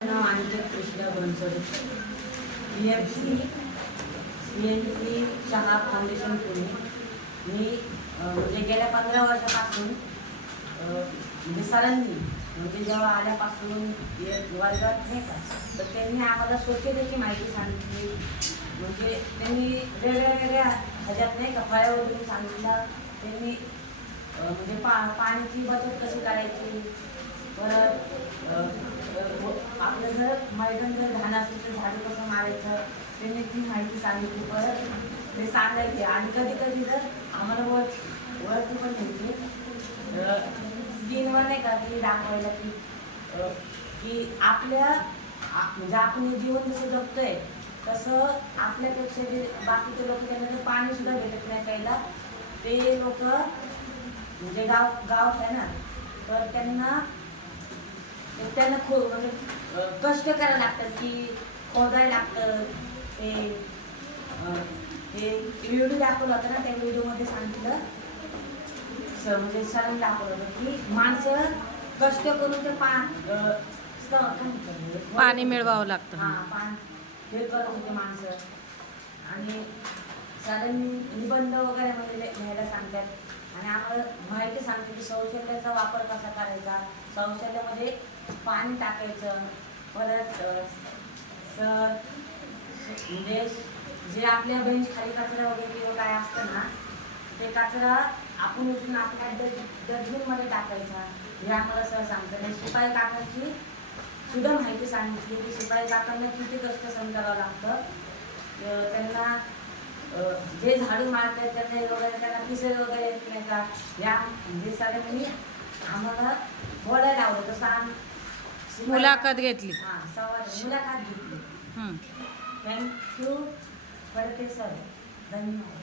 नाव Aniket Krishna Bansode. PMC शाळा foundation Pune. मी म्हणजे गेल्या 15 वर्षापासून म्हणजे सरांनी म्हणजे जेव्हा आल्यापासून वर्गात नाही का, तर त्यांनी आम्हाला स्वच्छतेची माहिती सांगितली. म्हणजे त्यांनी वेगळ्या ह्याच्यात नाही का फळ्यावरून सांगितलं. त्यांनी म्हणजे पाण्याची बचत कशी करायची, परत आपलं जर मैदान जर घाण असेल तर झाडू कसं मारायचं त्यांनी ती माहिती सांगितली. परत ते सांगायचे आणि कधी कधी जर आम्हाला वरती पण घ्यायची स्किनवर नाही का की दाखवायला की की आपल्या म्हणजे आपण हे जीवन जसं जगतोय तसं आपल्यापेक्षा जे बाकीचे लोक त्यांना जर पाणी सुद्धा भेटत नाही प्यायला, ते लोक म्हणजे गाव आहे ना, तर त्यांना खूप म्हणजे कष्ट करायला लागतात की खोदायला लागतं. ते व्हिडिओ दाखवला होता ना, त्या व्हिडिओमध्ये सांगितलं म्हणजे सरांनी दाखवलं होतं की माणसं कष्ट करून ते पाणी मिळवावं लागतं. हां, पाणी हे करत होते माणसं. आणि सरांनी निबंध वगैरे मध्ये लिहायला सांगतात आणि आम्हाला माहिती सांगते की शौचालयाचा वापर कसा करायचा, शौचालयामध्ये पाणी टाकायचं. परत म्हणजे जे आपल्या बेंच खाली कचरा वगैरे किंवा काय असतं ना, ते कचरा आपण उचलून आपल्या डस्टबिनमध्ये टाकायचा, हे आम्हाला सर सांगतात. आणि शिपाई काकांची सुद्धा माहिती सांगितली की शिपाई काकांना किती कष्ट सहन करावं लागतं. त्यांना जे झाडू मारतात त्यांना वगैरे त्यांना पिसर वगैरे येत नाही का, या म्हणजे सगळ्यांनी आम्हाला बोलायला लावलं. तसं मुलाखत घेतली. हां, मुलाखत घेतली. थँक्यू पडते सर, धन्यवाद.